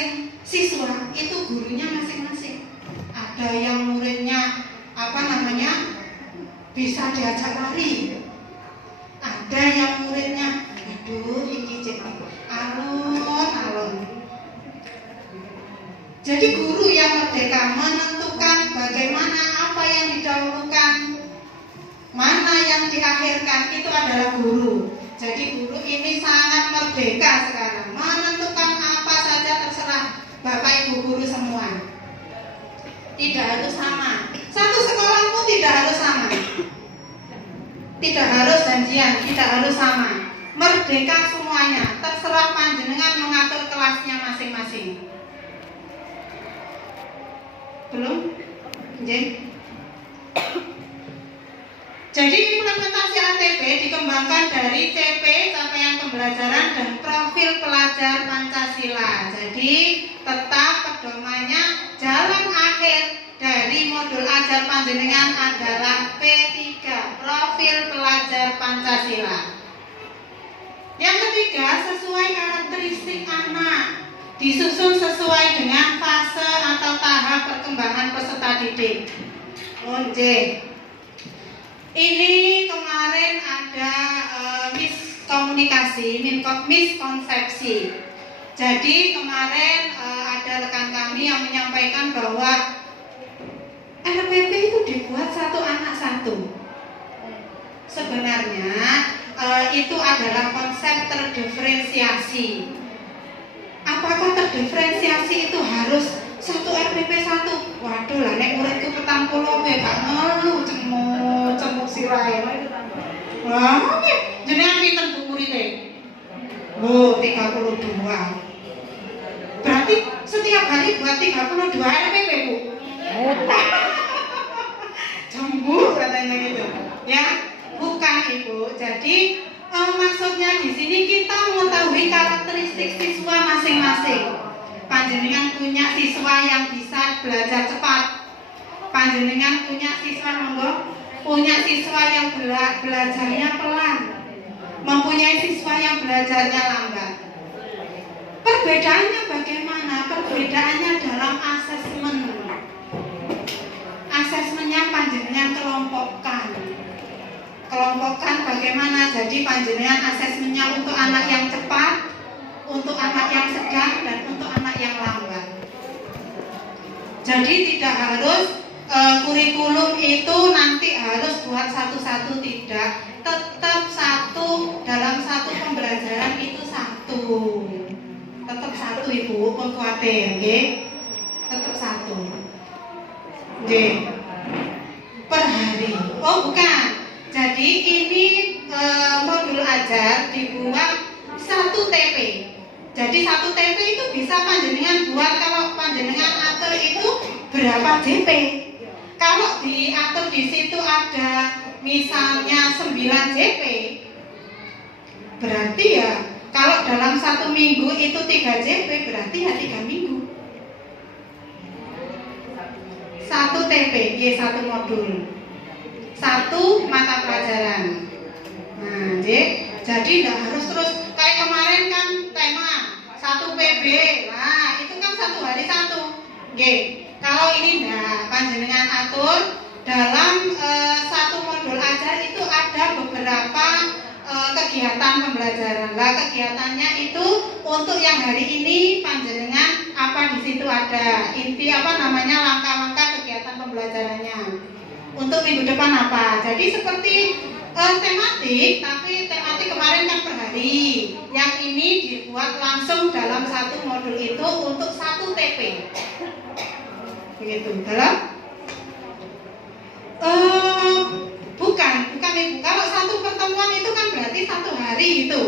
masing-masing siswa itu gurunya masing-masing. Ada yang muridnya bisa diajak lari. Ada yang muridnya iki cek alon-alon. Jadi guru yang merdeka menentukan bagaimana apa yang didahulukan, mana yang diakhirkan, itu adalah guru. Jadi guru ini sangat merdeka sekarang, menentukan apa saja terserah Bapak Ibu guru semua. Tidak harus sama. Satu sekolah pun tidak harus sama. Tidak harus janjian, tidak harus sama. Merdeka semuanya, terserah panjenengan mengatur kelasnya masing-masing. Belum? Jadi implementasi ATP dikembangkan dari CP, capaian pembelajaran, dan profil pelajar Pancasila. Jadi tetap pedomannya jalan akhir dari modul ajar panjenengan adalah P3, profil pelajar Pancasila. Yang ketiga, sesuai karakteristik anak, disusun sesuai dengan fase atau tahap perkembangan peserta didik. Ini kemarin ada miskonsepsi. Jadi kemarin ada rekan kami yang menyampaikan bahwa RPP itu dibuat satu anak satu. Sebenarnya itu adalah konsep terdiferensiasi. Apakah terdiferensiasi itu harus satu RPP satu? Waduh lah, nek muridku 40 gak ngeluh cemuk sirahe. Wah, jenengan pinten Bu muridé? Oh, 32. Berarti setiap hari buat 32 RPP, Bu. Cemburu katanya gitu. Ya, bukan Ibu. Jadi maksudnya di sini kita mengetahui karakteristik siswa masing-masing. Panjenengan punya siswa yang bisa belajar cepat. Panjenengan punya siswa punya siswa yang belajarnya pelan. Mempunyai siswa yang belajarnya lambat. Perbedaannya bagaimana? Perbedaannya dalam asesmen. Asesmennya panjenengan kelompokkan bagaimana. Jadi panjenengan asesmennya untuk anak yang cepat, untuk anak yang sedang, dan untuk anak yang lambat. Jadi tidak harus kurikulum itu nanti harus buat satu-satu, tidak. Tetap satu dalam satu pembelajaran itu satu. Tetap satu Ibu, pun kuatir, nggih. Tetap satu. Nggih. Per hari. Oh, bukan. Jadi ini modul ajar dibuat 1 TP. Jadi 1 TP itu bisa panjenengan buat kalau panjenengan atur itu berapa JP. Kalau diatur di situ ada misalnya 9 JP, berarti ya kalau dalam 1 minggu itu 3 JP, berarti ya 3 minggu. 1 TP, ya 1 modul, 1 mata pelajaran. Nah, jadi tidak harus terus kayak kemarin kan tema 1 PB. Nah, itu kan 1 hari 1. Kalau ini panjenengan atur dalam 1 modul ajar itu ada beberapa kegiatan pembelajaran. Lah kegiatannya itu untuk yang hari ini panjenengan apa di situ ada inti langkah-langkah kegiatan pembelajarannya. Untuk minggu depan apa? Jadi seperti tematik, tapi tematik kemarin kan per hari. Yang ini dibuat langsung dalam 1 modul itu untuk 1 TP. Begitu. Dalam bukan Ibu. Kalau 1 pertemuan itu kan berarti 1 hari itu.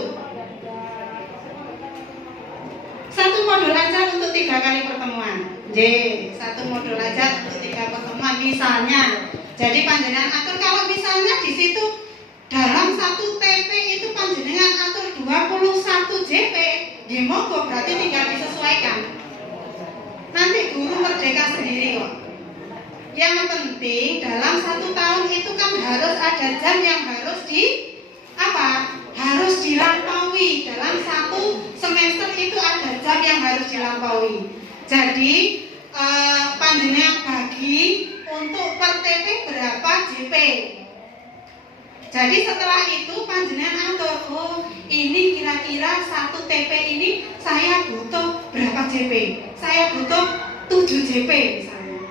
1 modul ajar untuk 3 kali pertemuan. 1 modul ajar untuk 3 pertemuan misalnya. Jadi panjenengan atur kalau misalnya di situ dalam 1 TP itu panjenengan atur 21 JP, monggo berarti tinggal disesuaikan. Nanti guru merdeka sendiri kok. Yang penting dalam 1 tahun itu kan harus ada jam yang harus harus dilampaui. Dalam 1 semester itu ada jam yang harus dilampaui. melampaui. Jadi panjenengan bagi untuk per TP berapa JP. Jadi setelah itu panjenengan atur, oh ini kira-kira 1 TP ini saya butuh berapa JP? Saya butuh 7 JP misalnya.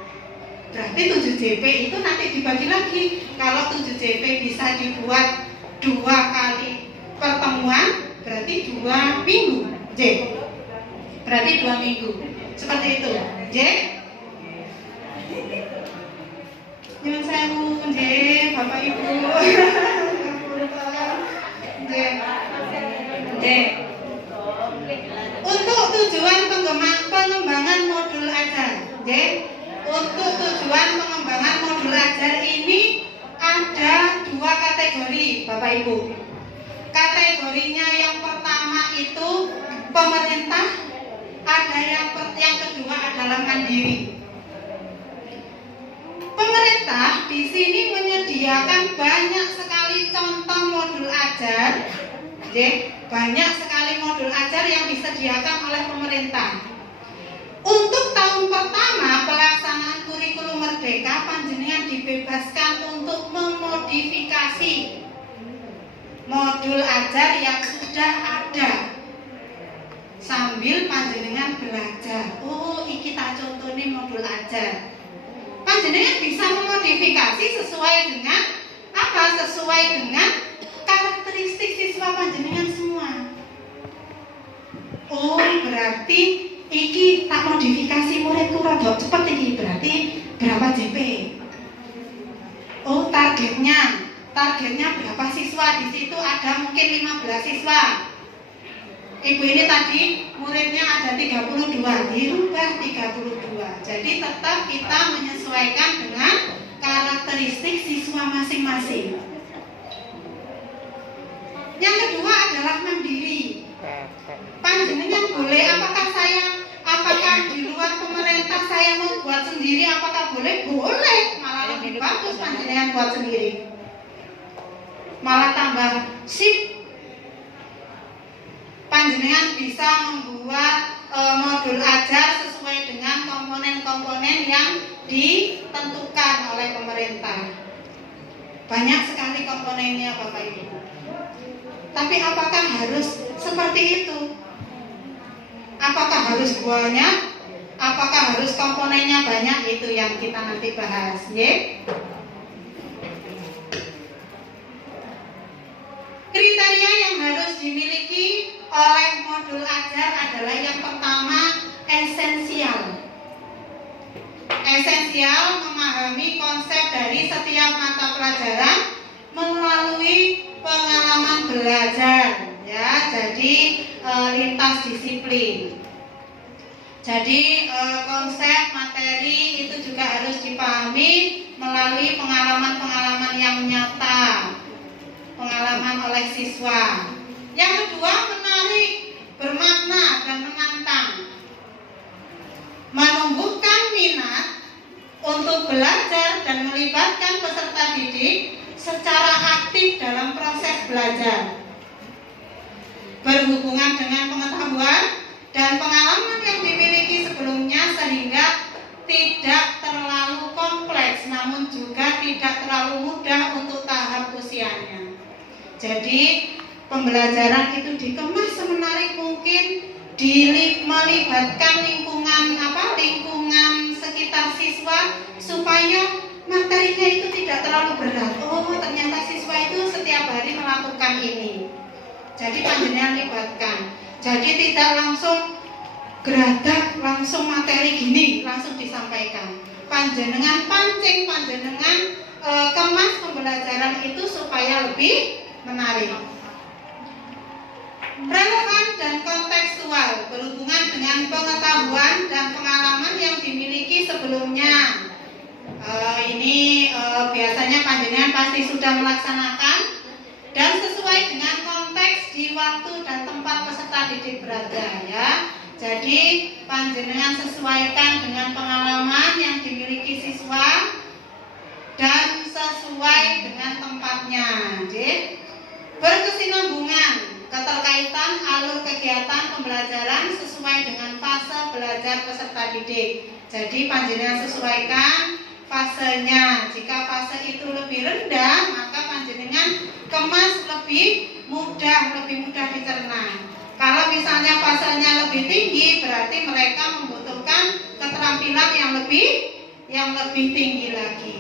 Berarti 7 JP itu nanti dibagi lagi. Kalau 7 JP bisa dibuat 2 kali pertemuan, berarti 2 minggu. J. Berarti 2 minggu. Seperti itu. J. Nyuwun sewu, J, Bapak Ibu. J. J. Untuk tujuan pengembangan modul ajar. J. Untuk tujuan pengembangan modul ajar ini ada 2 kategori, Bapak Ibu. Kategorinya yang pertama itu pemerintah, ada yang kedua adalah mandiri. Pemerintah di sini menyediakan banyak sekali contoh modul ajar, banyak sekali modul ajar yang disediakan oleh pemerintah. Untuk tahun pertama pelaksanaan kurikulum merdeka, panjenengan dibebaskan untuk memodifikasi modul ajar yang sudah ada sambil panjenengan belajar. Oh, iki tak contohnya modul ajar. Panjenengan bisa memodifikasi sesuai dengan apa? Sesuai dengan karakteristik siswa panjenengan semua. Oh, berarti iki tak modifikasi muridku rada cepet iki, berarti berapa JP? Oh, targetnya berapa siswa? Di situ ada mungkin 15 siswa. Ibu ini tadi muridnya ada 32, dirubah 32. Jadi tetap kita menyesuaikan dengan karakteristik siswa masing-masing. Yang kedua adalah mandiri. Panjenengan boleh, apakah di luar pemerintah saya mau buat sendiri, apakah boleh? Boleh, malah lebih bagus panjenengan buat sendiri. Malah tambah sip. Panjenengan bisa membuat modul ajar sesuai dengan komponen-komponen yang ditentukan oleh pemerintah. Banyak sekali komponennya, Bapak Ibu. Tapi apakah harus seperti itu? Apakah harus banyak? Apakah harus komponennya banyak? Itu yang kita nanti bahas, ya. Kriteria yang harus dimiliki oleh modul ajar adalah yang pertama, esensial. Esensial memahami konsep dari setiap mata pelajaran melalui pengalaman belajar, ya. Jadi lintas disiplin. Jadi konsep materi itu juga harus dipahami melalui pengalaman-pengalaman yang nyata, pengalaman oleh siswa. Yang kedua, menarik, bermakna dan menantang. Menumbuhkan minat untuk belajar dan melibatkan peserta didik secara aktif dalam proses belajar. Berhubungan dengan pengetahuan dan pengalaman yang dimiliki sebelumnya sehingga tidak terlalu kompleks namun juga tidak terlalu mudah untuk tahap usianya. Jadi pembelajaran itu dikemas semenarik mungkin, melibatkan lingkungan sekitar siswa supaya materinya itu tidak terlalu berat. Oh, ternyata siswa itu setiap hari melakukan ini. Jadi panjenengan libatkan. Jadi tidak langsung geradak, langsung materi gini langsung disampaikan. Panjenengan pancing, panjenengan kemas pembelajaran itu supaya lebih menarik. Relevan dan kontekstual, berhubungan dengan pengetahuan dan pengalaman yang dimiliki sebelumnya. Ini biasanya panjenengan pasti sudah melaksanakan dan sesuai dengan konteks di waktu dan tempat peserta didik berada, ya. Jadi panjenengan sesuaikan dengan pengalaman yang dimiliki siswa dan sesuai dengan tempatnya. Jadi berkesinambungan, keterkaitan alur kegiatan pembelajaran sesuai dengan fase belajar belajar peserta didik. Jadi panjenengan sesuaikan fasenya. Jika fase itu lebih rendah, maka panjenengan kemas lebih mudah dicerna. Kalau misalnya fasenya lebih tinggi, berarti mereka membutuhkan keterampilan yang lebih tinggi lagi.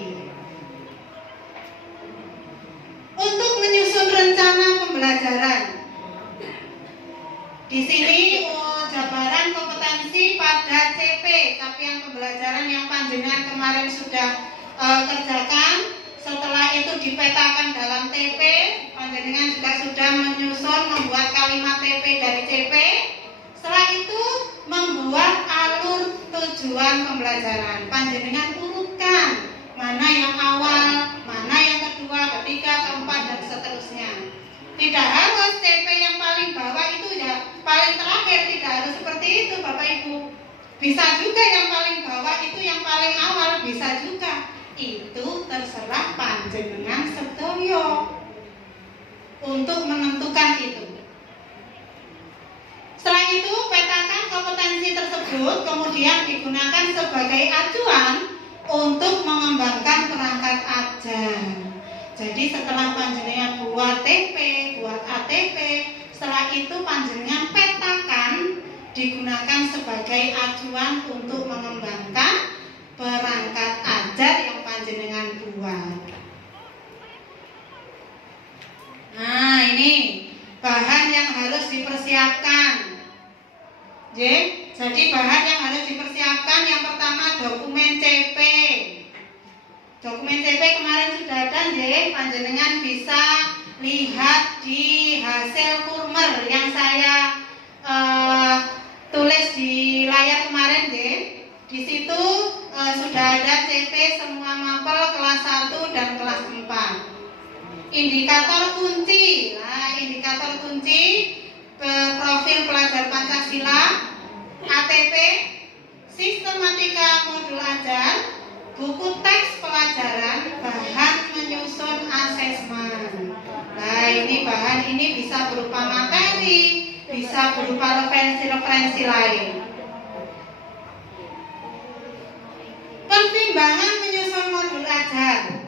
Untuk menyusun rencana pembelajaran. Di sini jabaran kompetensi pada CP, capaian pembelajaran yang panjenengan kemarin sudah kerjakan. Setelah itu dipetakan dalam TP, panjenengan juga sudah menyusun membuat kalimat TP dari CP. Setelah itu membuat alur tujuan pembelajaran. Panjenengan urutkan mana yang awal, mana yang kedua, ketiga, keempat, dan seterusnya. Tidak harus TP yang paling bawah itu ya paling terakhir, tidak harus seperti itu Bapak Ibu. Bisa juga yang paling bawah itu yang paling awal, bisa juga. Itu terserah panjenengan sedoyo untuk menentukan itu. Setelah itu petakan kompetensi tersebut kemudian digunakan sebagai acuan untuk mengembangkan perangkat ajar. Jadi setelah panjenengan buat TP, buat ATP, setelah itu panjenengan petakan digunakan sebagai acuan untuk mengembangkan perangkat ajar yang panjenengan buat. Nah, ini bahan yang harus dipersiapkan. Jadi bahan yang harus dipersiapkan yang pertama dokumen CP. Dokumen CP kemarin sudah ada, panjenengan bisa lihat di hasil kurmer yang saya tulis di layar kemarin, Di situ sudah ada CP semua mapel kelas 1 dan kelas 4. Indikator kunci. Nah, indikator kunci profil pelajar Pancasila, ATP, sistematika modul ajar, buku teks pelajaran, bahan menyusun asesmen. Nah, ini bahan ini bisa berupa materi, bisa berupa referensi-referensi lain. Pertimbangan menyusun modul ajar.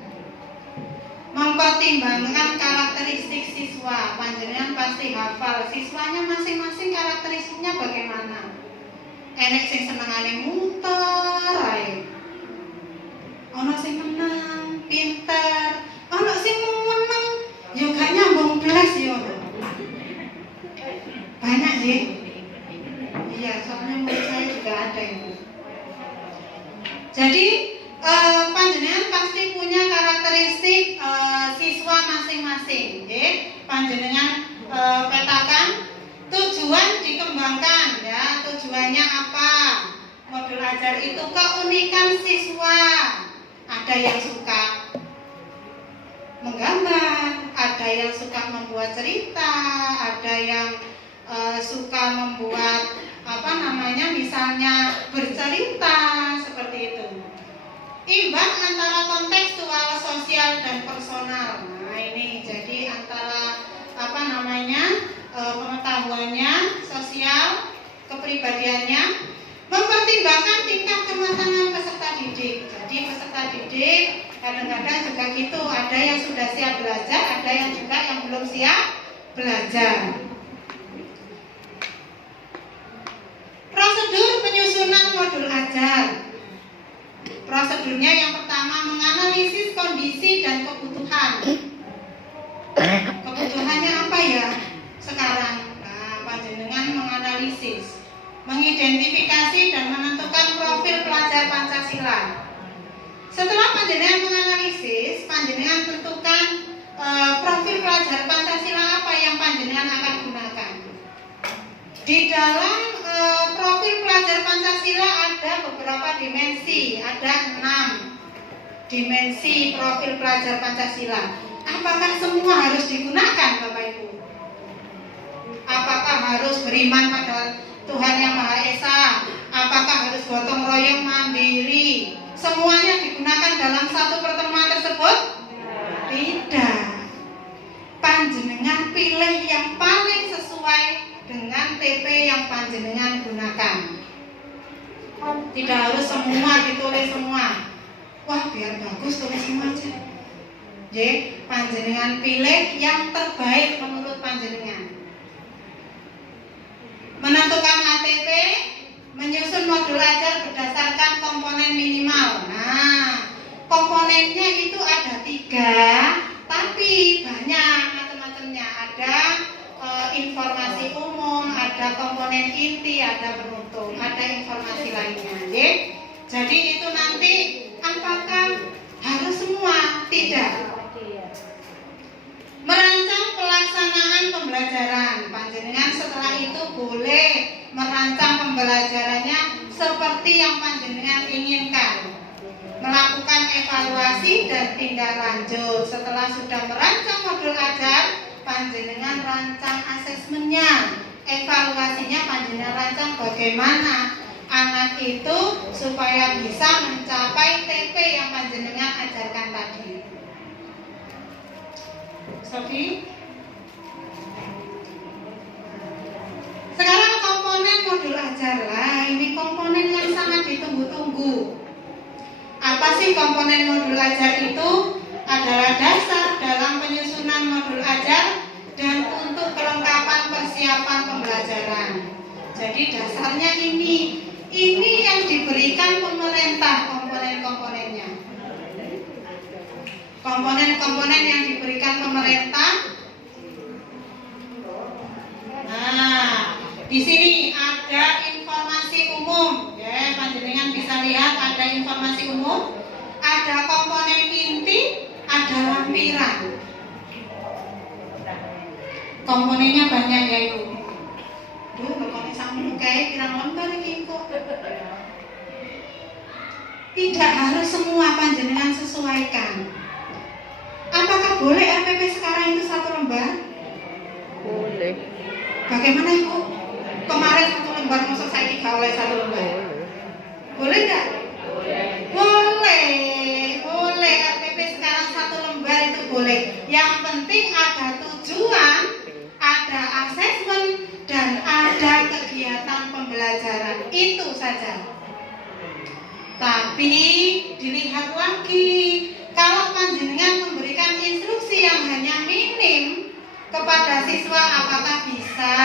Mempertimbangkan karakteristik siswa. Panjenengan pasti hafal siswanya masing-masing karakteristiknya bagaimana. Enek sing senengane muter ae. Ono sing menang, pinter. Ono sing menang yo gak nyambung belas yo. Banyak sih. Iya, soalnya menurut saya juga ada itu. Jadi panjenengan pasti punya karakteristik siswa masing-masing. Panjenengan petakan tujuan dikembangkan ya. Tujuannya apa? Modul ajar itu keunikan siswa. Ada yang suka menggambar, ada yang suka membuat cerita, ada yang suka membuat misalnya bercerita seperti itu. Imbang antara kontekstual, sosial, dan personal. Nah, ini jadi antara pengetahuannya, sosial, kepribadiannya, mempertimbangkan tingkat kematangan peserta didik. Jadi peserta didik kadang-kadang juga gitu, ada yang sudah siap belajar, ada yang juga yang belum siap belajar. Prosedur penyusunan modul ajar. Prosedurnya yang pertama menganalisis kondisi dan kebutuhan. Kebutuhannya apa ya sekarang? Nah, panjenengan menganalisis, mengidentifikasi dan menentukan profil pelajar Pancasila. Setelah panjenengan menganalisis, panjenengan tentukan profil pelajar Pancasila apa yang panjenengan akan gunakan. Di dalam profil pelajar Pancasila ada beberapa dimensi, ada 6 dimensi profil pelajar Pancasila. Apakah semua harus digunakan, Bapak Ibu? Apakah harus beriman pada Tuhan Yang Maha Esa? Apakah harus gotong royong mandiri? Semuanya digunakan dalam satu pertemuan tersebut? Tidak. Panjenengan pilih yang paling sesuai dengan TP yang panjenengan gunakan. Tidak harus semua ditulis semua. Wah, biar bagus tulis semua aja. Jadi, panjenengan pilih yang terbaik menurut panjenengan. Menentukan ATP, menyusun modul ajar berdasarkan komponen minimal. Nah, komponennya itu ada 3, tapi banyak macam-macamnya. Ada informasi umum, ada komponen inti, ada penutup, ada informasi lainnya. Jadi itu nanti apakah harus semua? Tidak. Merancang pelaksanaan pembelajaran. Panjenengan setelah itu boleh merancang pembelajarannya seperti yang panjenengan inginkan. Melakukan evaluasi dan tindak lanjut. Setelah sudah merancang modul ajar, panjenengan rancang asesmennya. Evaluasinya panjenengan rancang bagaimana anak itu supaya bisa mencapai TP yang panjenengan ajarkan tadi. Sofi? Sekarang komponen modul ajar lah. Ini komponen yang sangat ditunggu-tunggu. Apa sih komponen modul ajar itu? Adalah dasar dalam penyusunan modul ajar dan untuk kelengkapan persiapan pembelajaran. Jadi dasarnya ini yang diberikan pemerintah komponen-komponennya. Komponen-komponen yang diberikan pemerintah. Nah, di sini ada informasi umum. Ya, panjenengan bisa lihat ada informasi umum, ada komponen inti, ada lampiran. Komponennya banyak ya Ibu. Komponen sama kayak pirang lembar iki kok. Tidak harus semua panjenengan sesuaikan. Apakah boleh RPP sekarang itu 1 lembar? Boleh. Bagaimana Ibu? Kemarin 1 lembar, masuk saya tidak oleh 1 lembar. Boleh enggak? Boleh. RPP sekarang 1 lembar itu boleh. Yang penting ada tujuan, ada asesmen, dan ada kegiatan pembelajaran. Itu saja. Tapi dilihat lagi, kalau panjenengan memberikan instruksi yang hanya minim kepada siswa, apakah bisa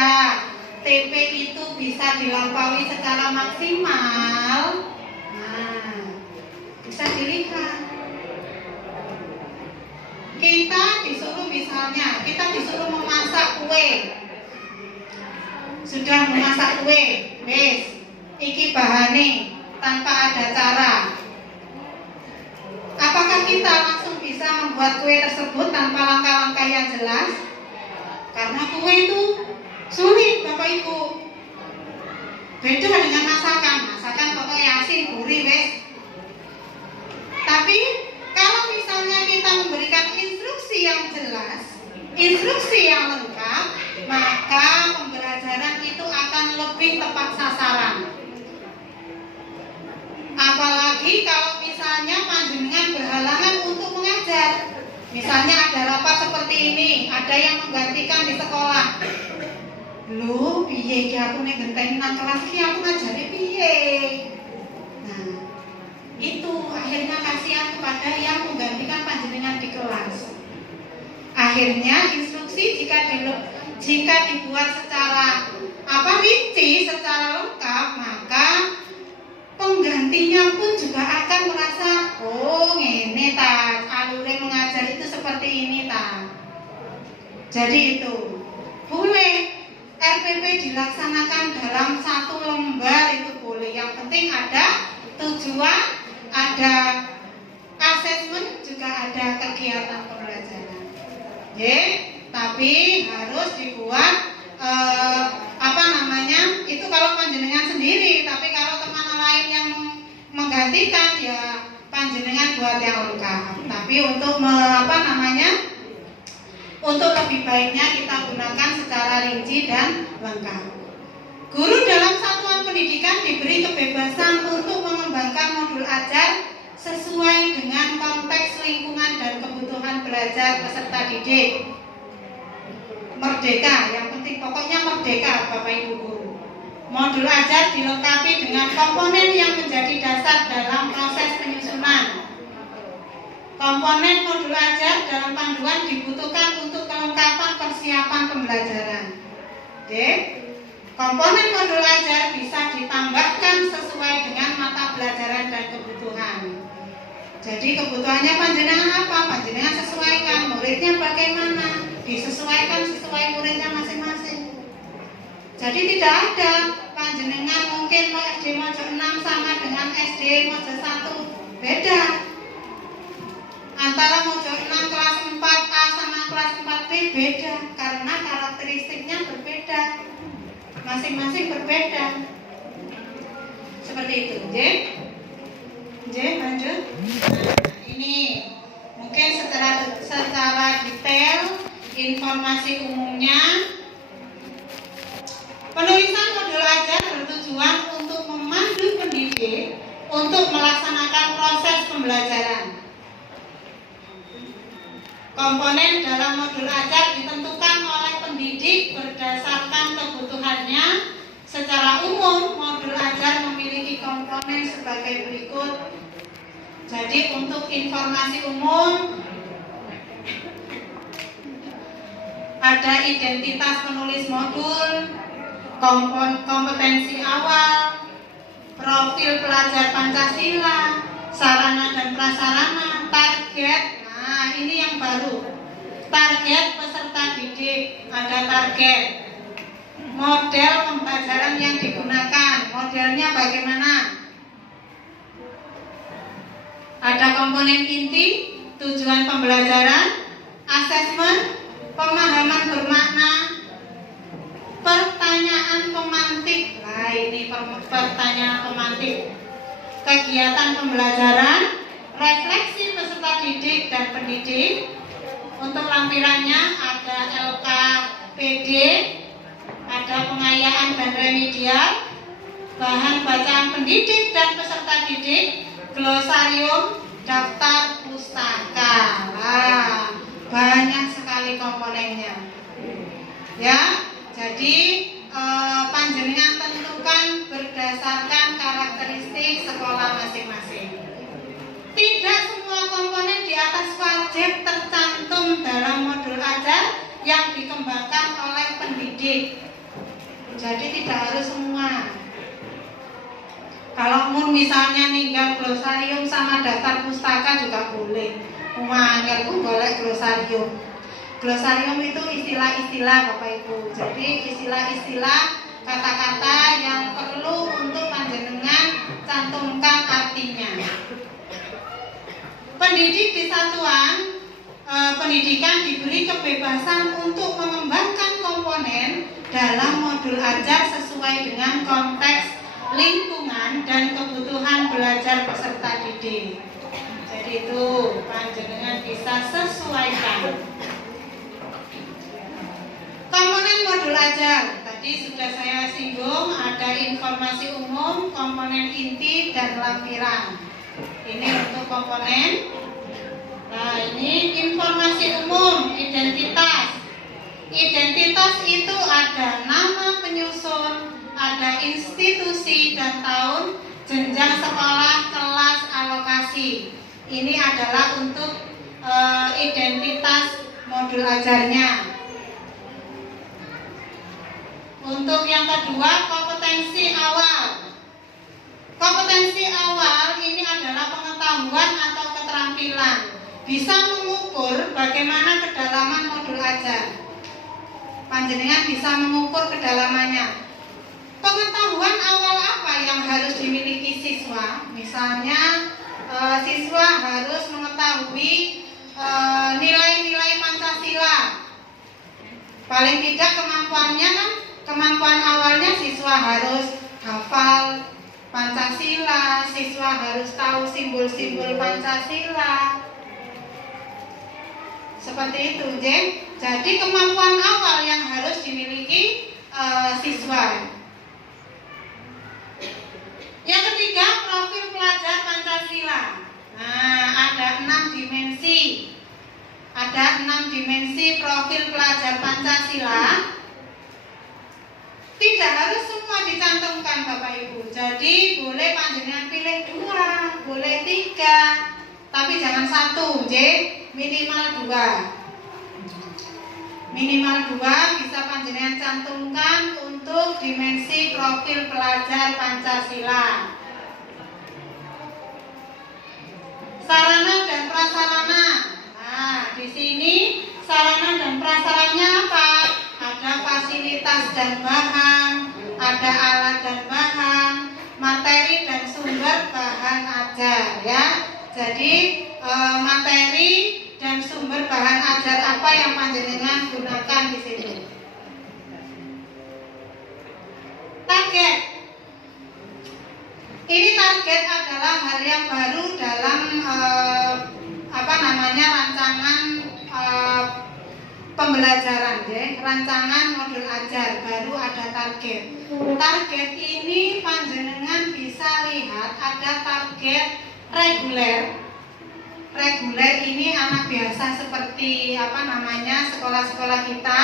TP itu bisa dilampaui secara maksimal? Nah, bisa dilihat. Kita disuruh memasak kue. Sudah memasak kue, wes, iki bahane tanpa ada cara. Apakah kita langsung bisa membuat kue tersebut tanpa langkah-langkah yang jelas? Karena kue itu sulit Bapak Ibu. Beda dengan masakan pokoknya asin, gurih, wes. Tapi kalau misalnya kita memberikan instruksi yang jelas, instruksi yang lengkap, maka pembelajaran itu akan lebih tepat sasaran. Apalagi kalau misalnya panjenengan berhalangan untuk mengajar. Misalnya ada rapat seperti ini, ada yang menggantikan di sekolah. Loh, piye ki aku nek genteni nang kelas ki aku ngajari piye? Nah, itu akhirnya kasihan kepada yang menggantikan panjenengan di kelas. Akhirnya instruksi jika dibuat secara rinci, secara lengkap, maka penggantinya pun juga akan merasa, oh ngene ta, alure mengajar itu seperti ini ta. Jadi itu boleh RPP dilaksanakan dalam 1 lembar, itu boleh. Yang penting ada tujuan, ada asesmen, juga ada kegiatan pembelajaran. Tapi harus dibuat itu kalau panjenengan sendiri. Tapi kalau teman lain yang menggantikan, ya panjenengan buat yang lengkap. Tapi untuk untuk lebih baiknya kita gunakan secara rinci dan lengkap. Guru dalam satuan pendidikan diberi kebebasan untuk mengembangkan modul ajar sesuai dengan konteks lingkungan dan kebutuhan belajar peserta didik. Merdeka, yang penting pokoknya merdeka Bapak Ibu guru. Modul ajar dilengkapi dengan komponen yang menjadi dasar dalam proses penyusunan. Komponen modul ajar dalam panduan dibutuhkan untuk kelengkapan persiapan pembelajaran. D. Komponen modul ajar bisa ditambahkan sesuai dengan mata pelajaran dan kebutuhan. Jadi kebutuhannya panjenengan apa? Panjenengan sesuaikan. Muridnya bagaimana? Disesuaikan sesuai muridnya masing-masing. Jadi tidak ada panjenengan mungkin SD Mojo 6 sama dengan SD Mojo 1. Beda. Antara Mojo 6 kelas 4A sama kelas 4B beda karena karakteristiknya berbeda. Masing-masing berbeda. Seperti itu. J lanjut. Nah, ini mungkin secara detail informasi umumnya. Penulisan modul ajar bertujuan untuk memandu pendidik untuk melaksanakan proses pembelajaran. Komponen dalam modul ajar ditentukan oleh pendidik berdasarkan kebutuhannya. Secara umum, modul ajar memiliki komponen sebagai berikut. Jadi untuk informasi umum, ada identitas penulis modul, kompetensi awal, profil pelajar Pancasila, sarana dan prasarana, target. Nah, ini yang baru. Target peserta didik, ada target. Model pembelajaran yang digunakan, modelnya bagaimana? Ada komponen inti, tujuan pembelajaran, asesmen, pemahaman bermakna, pertanyaan pemantik. Nah, ini pertanyaan pemantik. Kegiatan pembelajaran, refleksi peserta didik dan pendidik. Untuk lampirannya ada LKPD, ada pengayaan dan remedial, bahan bacaan pendidik dan peserta didik, glosarium, daftar pustaka. Nah, banyak sekali komponennya. Ya, jadi panjenengan tentukan berdasarkan karakteristik sekolah masing-masing. Tidak semua komponen di atas wajib tercantum dalam modul ajar yang dikembangkan oleh pendidik. Jadi tidak harus semua. Kalau misalnya ninggal glosarium sama daftar pustaka juga boleh. Angel pun boleh glosarium. Glosarium itu istilah-istilah Bapak Ibu. Jadi istilah-istilah kata-kata yang perlu untuk panjenengan cantumkan artinya. Pendidik di satuan pendidikan diberi kebebasan untuk mengembangkan komponen dalam modul ajar sesuai dengan konteks lingkungan dan kebutuhan belajar peserta didik. Jadi itu panjenengan bisa sesuaikan. Komponen modul ajar tadi sudah saya singgung, ada informasi umum, komponen inti dan lampiran. Ini untuk komponen. Nah, ini informasi umum, identitas. Identitas itu ada nama penyusun, ada institusi dan tahun, jenjang sekolah, kelas, alokasi. Ini adalah untuk identitas modul ajarnya. Untuk yang kedua, kompetensi awal. Kompetensi awal ini adalah pengetahuan atau keterampilan. Bisa mengukur bagaimana kedalaman modul ajar. Panjenengan bisa mengukur kedalamannya. Pengetahuan awal apa yang harus dimiliki siswa? Misalnya siswa harus mengetahui nilai-nilai Pancasila. Paling tidak kemampuannya kan, kemampuan awalnya siswa harus hafal Pancasila, siswa harus tahu simbol-simbol Pancasila. Seperti itu, Jen. Jadi kemampuan awal yang harus dimiliki siswa. Yang ketiga, profil pelajar Pancasila. Nah, ada 6 dimensi. Ada 6 dimensi profil pelajar Pancasila. Tidak tidak harus semua dicantumkan Bapak Ibu. Jadi boleh panjenengan pilih 2, boleh 3, tapi jangan 1, minimal 2. Minimal 2 bisa panjenengan cantumkan untuk dimensi profil pelajar Pancasila. Sarana dan prasarana. Nah, di sini sarana dan prasarannya apa? Ada fasilitas dan bahan, ada alat dan bahan, materi dan sumber bahan ajar ya. Jadi materi dan sumber bahan ajar apa yang panjenengan gunakan di sini. Target. Ini target adalah hal yang baru dalam rancangan pembelajaran ya, rancangan modul ajar baru ada target. Target ini panjenengan bisa lihat ada target reguler. Reguler ini anak biasa seperti sekolah-sekolah kita,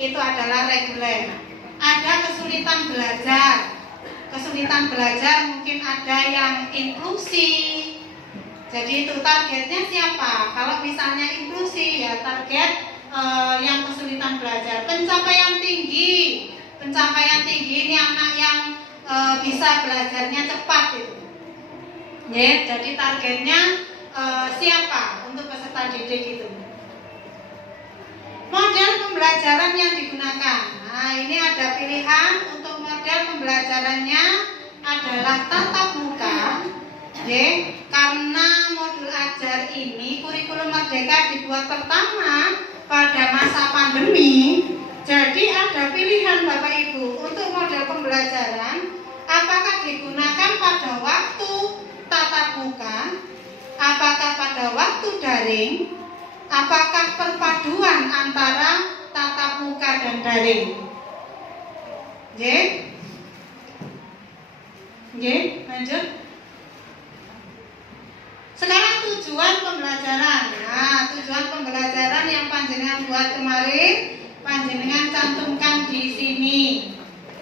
itu adalah reguler. Ada kesulitan belajar. Kesulitan belajar mungkin ada yang inklusi. Jadi itu targetnya siapa? Kalau misalnya inklusi ya target yang kesulitan belajar. Pencapaian tinggi. Pencapaian tinggi ini anak yang bisa belajarnya cepat itu. Ya, jadi targetnya siapa untuk peserta didik itu? Model pembelajaran yang digunakan. Nah, ini ada pilihan untuk model pembelajarannya adalah tatap muka. Karena modul ajar ini kurikulum Merdeka dibuat pertama pada masa pandemi, jadi ada pilihan Bapak Ibu untuk model pembelajaran apakah digunakan pada waktu tatap muka, apakah pada waktu daring, apakah perpaduan antara tatap muka dan daring. Lanjut. Sekarang tujuan pembelajaran. Nah, tujuan pembelajaran yang panjenengan buat kemarin, panjenengan cantumkan di sini.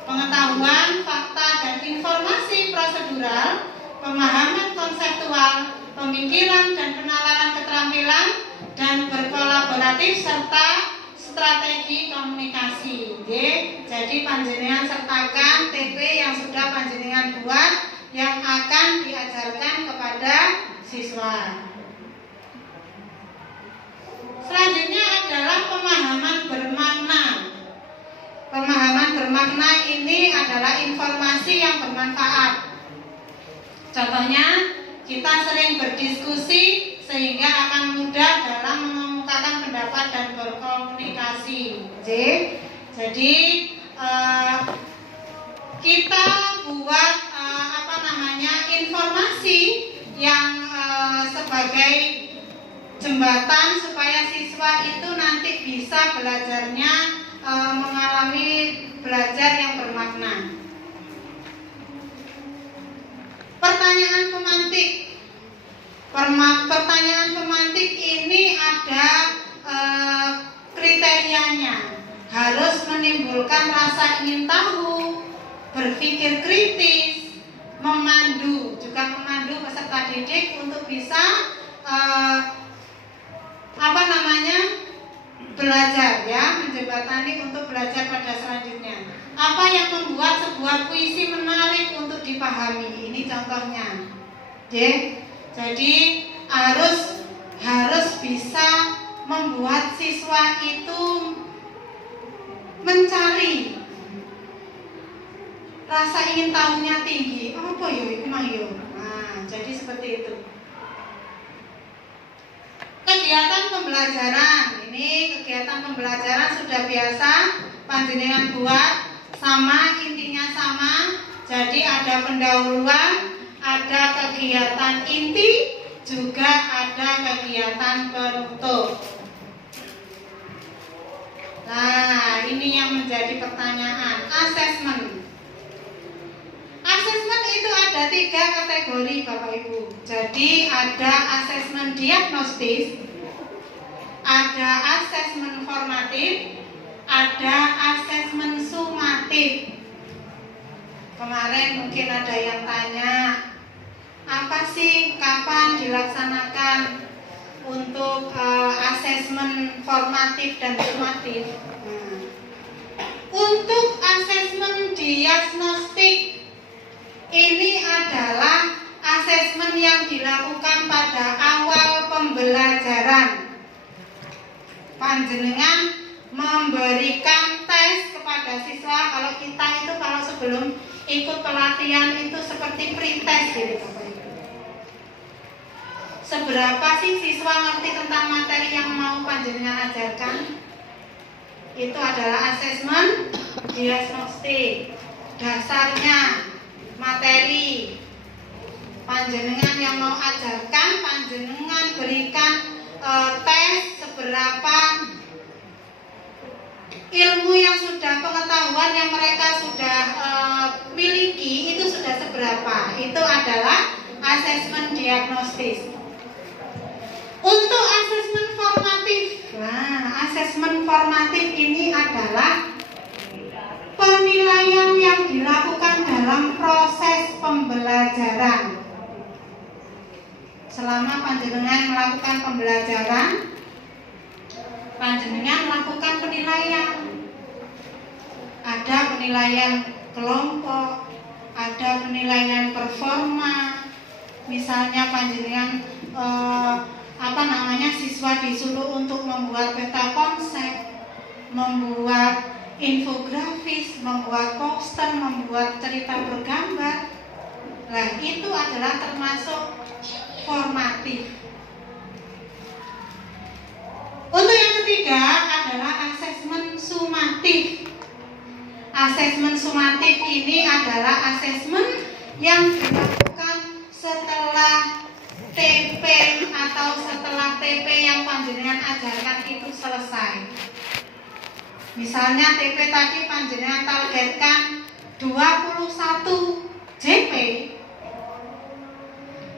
Pengetahuan, fakta, dan informasi prosedural, pemahaman konseptual, pemikiran dan penalaran keterampilan, dan berkolaboratif serta strategi komunikasi. Jadi panjenengan sertakan TP yang sudah panjenengan buat yang akan diajarkan kepada siswa. Selanjutnya adalah pemahaman bermakna. Pemahaman bermakna ini adalah informasi yang bermanfaat. Contohnya, kita sering berdiskusi sehingga akan mudah dalam mengemukakan pendapat dan berkomunikasi. Jadi kita buat informasi yang sebagai jembatan supaya siswa itu nanti bisa belajarnya mengalami belajar yang bermakna. Pertanyaan pemantik. Pertanyaan pemantik ini ada kriterianya. Harus menimbulkan rasa ingin tahu, berpikir kritis, memandu peserta didik untuk bisa belajar ya, menjembatani untuk belajar pada selanjutnya. Apa yang membuat sebuah puisi menarik untuk dipahami? Ini contohnya. Jadi harus bisa membuat siswa itu mencari, rasa ingin tahunya tinggi. Apa yo iku mah yo. Nah, jadi seperti itu. Kegiatan pembelajaran. Ini kegiatan pembelajaran sudah biasa panjenengan buat, sama, intinya sama. Jadi ada pendahuluan, ada kegiatan inti, juga ada kegiatan penutup. Nah, ini yang menjadi pertanyaan. Asesmen. Asesmen itu ada 3 kategori Bapak Ibu. Jadi ada asesmen diagnostis, ada asesmen formatif, ada asesmen sumatif. Kemarin mungkin ada yang tanya, apa sih, kapan dilaksanakan untuk asesmen formatif dan sumatif? Untuk asesmen diagnostik, ini adalah asesmen yang dilakukan pada awal pembelajaran. Panjenengan memberikan tes kepada siswa. Kalau kita itu kalau sebelum ikut pelatihan itu seperti pretest gitu Bapak Ibu. Seberapa sih siswa ngerti tentang materi yang mau panjenengan ajarkan? Itu adalah asesmen diagnostik. Dasarnya materi panjenengan yang mau ajarkan, panjenengan berikan tes seberapa ilmu yang sudah, pengetahuan yang mereka sudah miliki itu sudah seberapa. Itu adalah asesmen diagnostis. Untuk asesmen formatif, nah asesmen formatif ini adalah penilaian yang dilakukan dalam proses pembelajaran. Selama panjenengan melakukan pembelajaran, panjenengan melakukan penilaian. Ada penilaian kelompok, ada penilaian performa. Misalnya panjenengan siswa disuruh untuk membuat peta konsep, membuat infografis, membuat poster, membuat cerita bergambar. Nah, itu adalah termasuk formatif. Untuk yang ketiga adalah asesmen sumatif. Asesmen sumatif ini adalah asesmen yang dilakukan setelah TP atau setelah TP yang panjenengan ajarkan itu selesai. Misalnya TP tadi panjenengan targetkan 21 JP.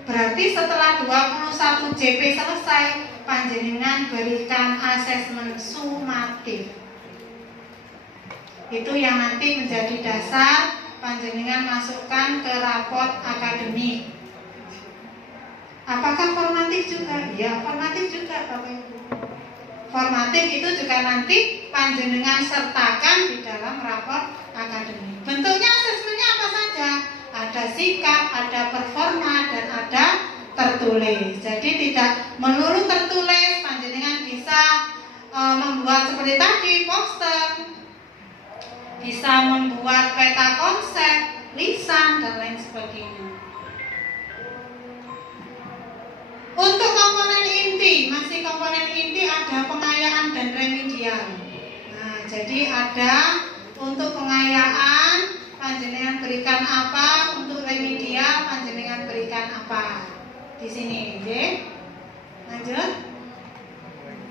Berarti setelah 21 JP selesai, panjenengan berikan asesmen sumatif. Itu yang nanti menjadi dasar panjenengan masukkan ke raport akademik. Apakah formatif juga? Ya, formatif juga Bapak Ibu. Formatif itu juga nanti panjenengan sertakan di dalam raport akademik. Bentuknya asesmennya apa saja? Ada sikap, ada performa, dan ada tertulis. Jadi tidak melulu tertulis, panjenengan bisa membuat seperti tadi poster, bisa membuat peta konsep, lisan, dan lain sebagainya. Untuk komponen inti, masih komponen inti ada pengayaan dan remedial. Nah, jadi ada untuk pengayaan panjenengan berikan apa, untuk remedial panjenengan berikan apa. Di sini, oke? Lanjut.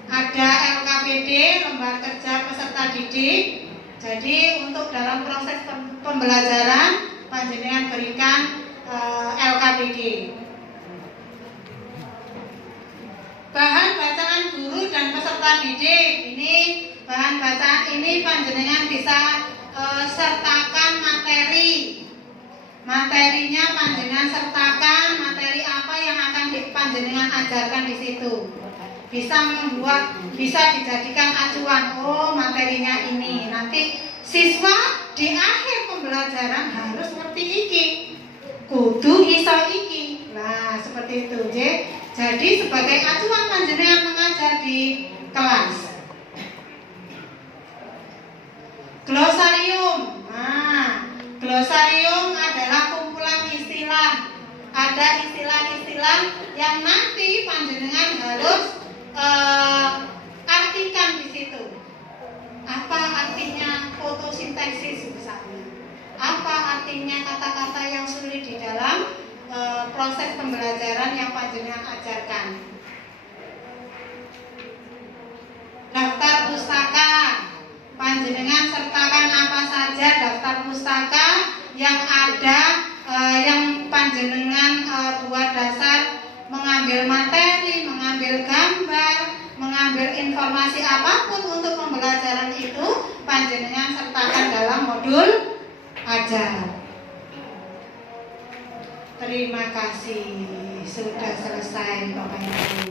Ada LKPD, lembar kerja peserta didik. Jadi untuk dalam proses pembelajaran panjenengan berikan LKPD. Bahan bacaan guru dan peserta didik. Ini bahan bacaan ini panjenengan bisa sertakan materi. Materinya panjenengan sertakan materi apa yang akan panjenengan ajarkan di situ. Bisa dijadikan acuan. Oh, materinya ini. Nanti siswa di akhir pembelajaran harus ngerti iki. Kudu iso iki. Nah, seperti itu, J. Jadi sebagai acuan panjenengan mengajar di kelas. Glosarium. Nah, glosarium adalah kumpulan istilah. Ada istilah-istilah yang nanti panjenengan harus artikan di situ. Apa artinya fotosintesis misalnya? Apa artinya kata-kata yang sulit di dalam proses pembelajaran yang panjenengan ajarkan? Daftar pustaka, panjenengan sertakan apa saja daftar pustaka yang ada, yang panjenengan buat dasar mengambil materi, mengambil gambar, mengambil informasi apapun untuk pembelajaran itu, panjenengan sertakan dalam modul ajar. Terima kasih, sudah selesai Bapak Ibu.